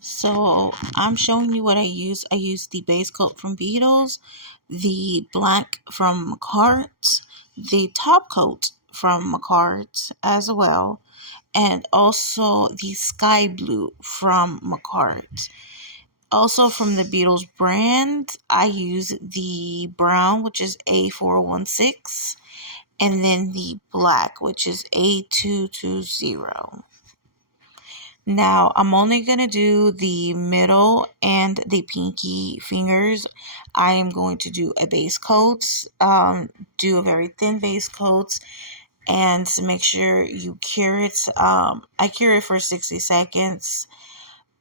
So I'm showing you what I use. I use the base coat from Beetles, the black from Macart, the top coat from Macart as well, and also the sky blue from Macart. Also from the Beetles brand, I use the brown, which is A416, and then the black, which is A220. Now, I'm only going to do the middle and the pinky fingers. I am going to do a base coat, do a very thin base coat, and to make sure you cure it. I cure it for 60 seconds.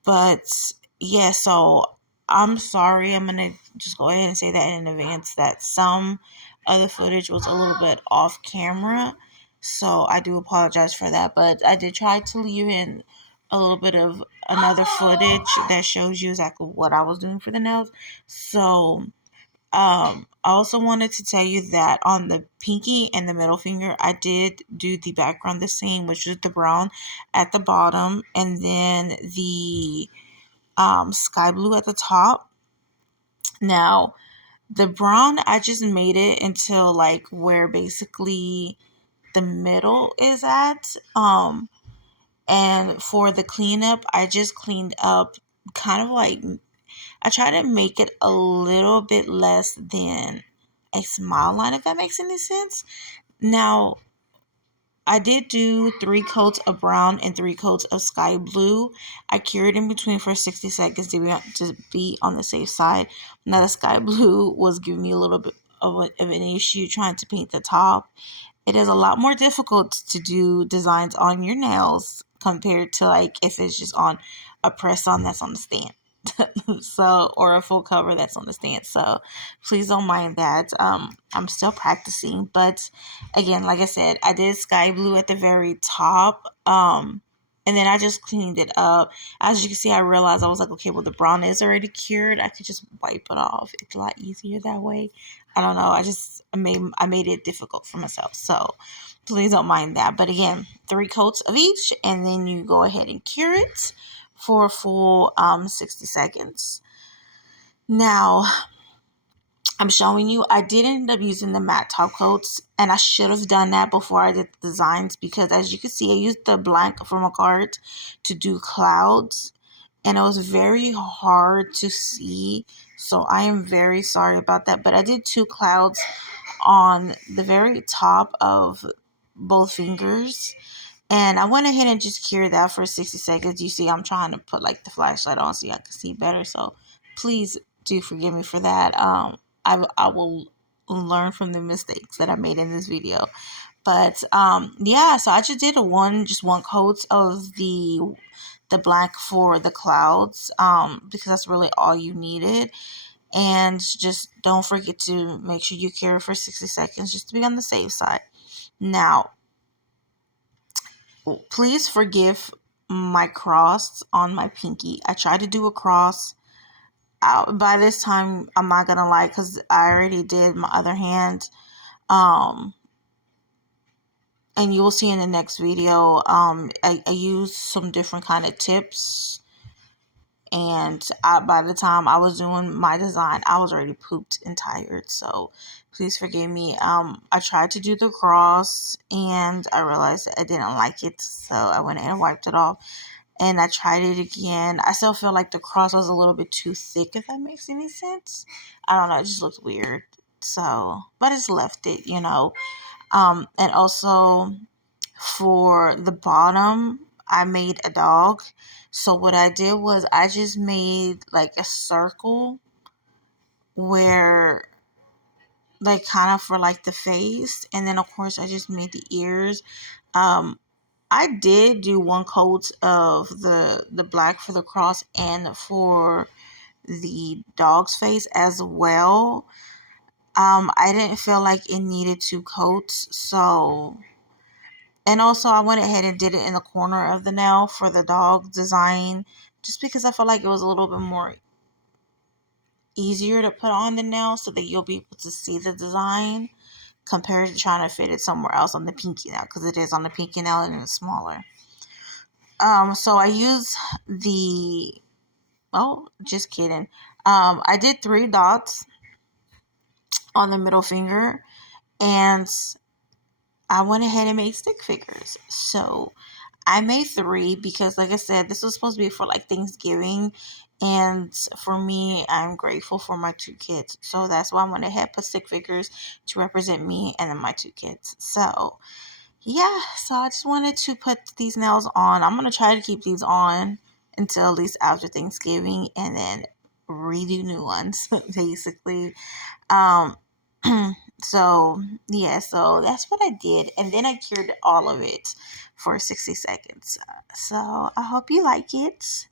But yeah, so I'm sorry. I'm going to just go ahead and say that in advance that some of the footage was a little bit off camera. So I do apologize for that. But I did try to leave in a little bit of another footage that shows you exactly what I was doing for the nails. So I also wanted to tell you that on the pinky and the middle finger, I did do the background the same, which is the brown at the bottom, and then the sky blue at the top. Now, the brown, I just made it until like where basically the middle is at. And for the cleanup, I just cleaned up kind of like I try to make it a little bit less than a smile line, if that makes any sense. Now, I did do 3 coats of brown and 3 coats of sky blue. I cured in between for 60 seconds to be on the safe side. Now, the sky blue was giving me a little bit of an issue trying to paint the top. It is a lot more difficult to do designs on your nails compared to like if it's just on a press on that's on the stand. So, or a full cover that's on the stand. So please don't mind that. I'm still practicing, but again, like I said, I did sky blue at the very top. And then I just cleaned it up. As you can see, I realized I was like, okay, well, the brown is already cured. I could just wipe it off. It's a lot easier that way. I don't know. I made it difficult for myself. So please don't mind that. But again, 3 coats of each, and then you go ahead and cure it for a full 60 seconds. Now, I'm showing you, I did end up using the matte top coats, and I should have done that before I did the designs because as you can see, I used the blank from a card to do clouds, and it was very hard to see. So I am very sorry about that, but I did 2 clouds on the very top of both fingers. And I went ahead and just cured that for 60 seconds. You see, I'm trying to put like the flashlight on so I can see better. So please do forgive me for that. I will learn from the mistakes that I made in this video. But yeah, so I just did just one coat of the black for the clouds because that's really all you needed. And just don't forget to make sure you cure for 60 seconds just to be on the safe side. Now, please forgive my cross on my pinky. I tried to do a cross. By this time, I'm not gonna lie, because I already did my other hand. Um, and you will see in the next video. I used some different kind of tips, and by the time I was doing my design, I was already pooped and tired. So please forgive me. I tried to do the cross, and I realized I didn't like it, so I went and wiped it off. And I tried it again. I still feel like the cross was a little bit too thick, if that makes any sense. I don't know, it just looked weird. So, but I just left it. And also for the bottom, I made a dog. So what I did was I just made like a circle where like kind of for like the face, and then of course I just made the ears. Um I did do 1 coat of the black for the cross and for the dog's face as well. I didn't feel like it needed 2 coats, so and also I went ahead and did it in the corner of the nail for the dog design, just because I felt like it was a little bit more easier to put on the nail so that you'll be able to see the design compared to trying to fit it somewhere else on the pinky nail, because it is on the pinky nail and it's smaller. So I use the Oh, just kidding. I did 3 dots on the middle finger, and I went ahead and made stick figures. So I made 3 because, like I said, this was supposed to be for like Thanksgiving. And for me, I'm grateful for my 2 kids. So that's why I went ahead and put stick figures to represent me and then my 2 kids. So yeah, so I just wanted to put these nails on. I'm going to try to keep these on until at least after Thanksgiving and then redo new ones, basically. Um, so yeah, so that's what I did, and then I cured all of it for 60 seconds. So I hope you like it.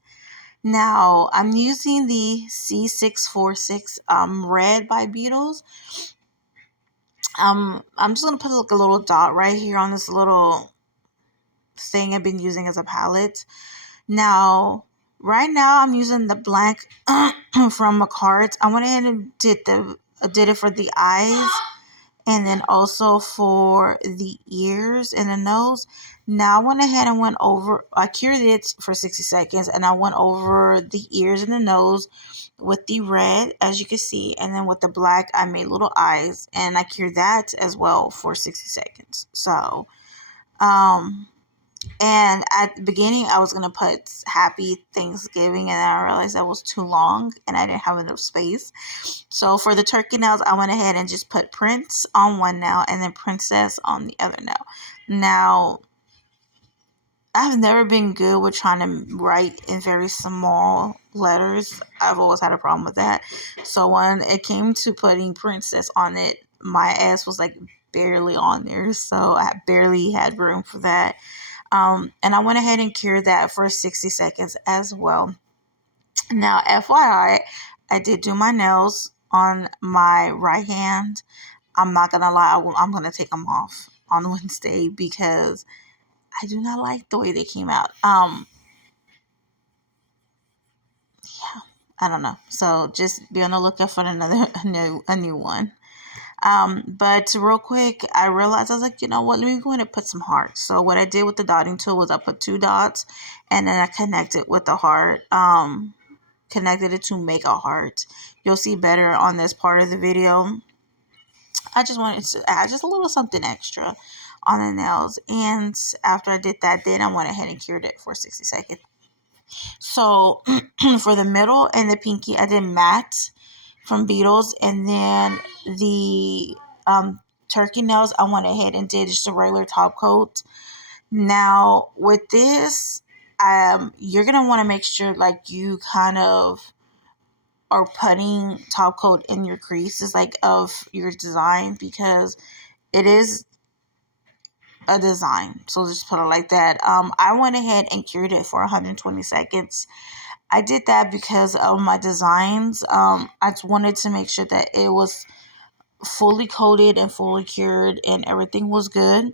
Now I'm using the C646 red by Beetles. I'm just gonna put like a little dot right here on this little thing I've been using as a palette. Now, right now I'm using the blank from Macart. I went ahead and did it for the eyes and then also for the ears and the nose. Now I went ahead and I cured it for 60 seconds and I went over the ears and the nose with the red, as you can see, and then with the black, I made little eyes and I cured that as well for 60 seconds. So, and at the beginning, I was going to put Happy Thanksgiving, and then I realized that was too long and I didn't have enough space. So for the turkey nails, I went ahead and just put Prince on one nail and then Princess on the other nail. Now, I've never been good with trying to write in very small letters. I've always had a problem with that. So when it came to putting Princess on it, my ass was like barely on there. So I barely had room for that. And I went ahead and cured that for 60 seconds as well. Now, FYI, I did do my nails on my right hand. I'm not going to lie, I'm going to take them off on Wednesday because I do not like the way they came out. Yeah, I don't know. So just be on the lookout for a new one. But real quick, I realized I was like, you know what? Let me go ahead and put some hearts. So what I did with the dotting tool was I put 2 dots, and then I connected with the heart. Connected it to make a heart. You'll see better on this part of the video. I just wanted to add just a little something extra on the nails, and after I did that, then I went ahead and cured it for 60 seconds. So for the middle and the pinky, I did matte from Beetles, and then the turkey nails, I went ahead and did just a regular top coat. Now with this, you're gonna want to make sure like you kind of are putting top coat in your creases like of your design because it is a design. So just put it like that. I went ahead and cured it for 120 seconds. I did that because of my designs. I just wanted to make sure that it was fully coated and fully cured and everything was good.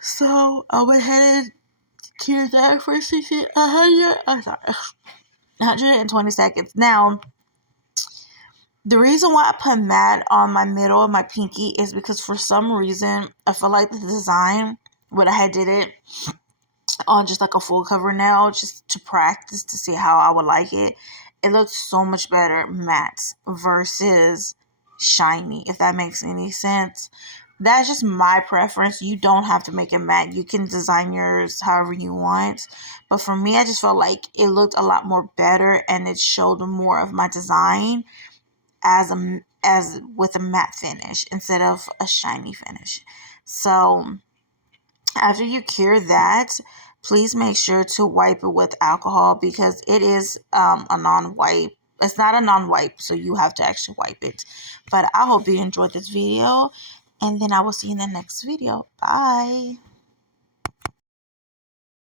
So I went ahead and cured that for 120 seconds. Now, the reason why I put matte on my middle and my pinky is because for some reason I feel like the design when I had did it on just like a full cover nail just to practice to see how I would like it. It looks so much better matte versus shiny, if that makes any sense. That's just my preference. You don't have to make it matte. You can design yours however you want. But for me, I just felt like it looked a lot more better and it showed more of my design as with a matte finish instead of a shiny finish. So after you cure that, please make sure to wipe it with alcohol because it is a non-wipe. It's not a non-wipe, so you have to actually wipe it. But I hope you enjoyed this video, and then I will see you in the next video. Bye.